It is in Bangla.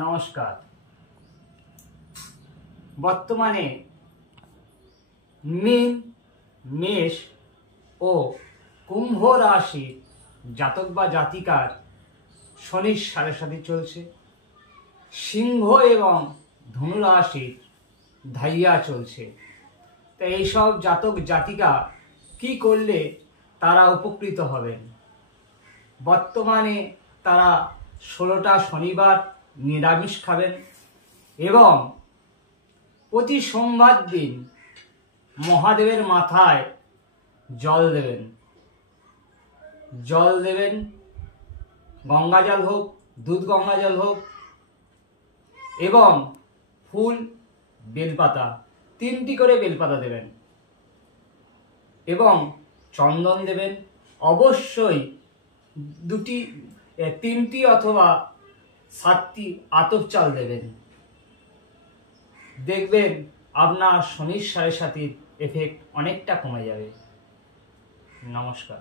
নমস্কার। বর্তমানে মীন, মেষ ও কুম্ভ রাশির জাতক বা জাতিকার শনির সাড়ে সাথে চলছে। সিংহ এবং ধনু রাশির ধাইয়া চলছে। তো এইসব জাতক জাতিকা কি করলে তারা উপকৃত হবেন? বর্তমানে তারা 16টা শনিবার নিরামিষ খাবেন এবং প্রতি সোমবার দিন মহাদেবের মাথায় জল দেবেন। গঙ্গা জল হোক, দুধ গঙ্গা জল হোক, এবং ফুল, বেলপাতা, 3টি করে বেলপাতা দেবেন এবং চন্দন দেবেন। অবশ্যই 3টি অথবা 7টি আতপ চাল দেবেন। দেখবেন আপনার শনির সাড়ে সাতির এফেক্ট অনেকটা কমে যাবে। নমস্কার।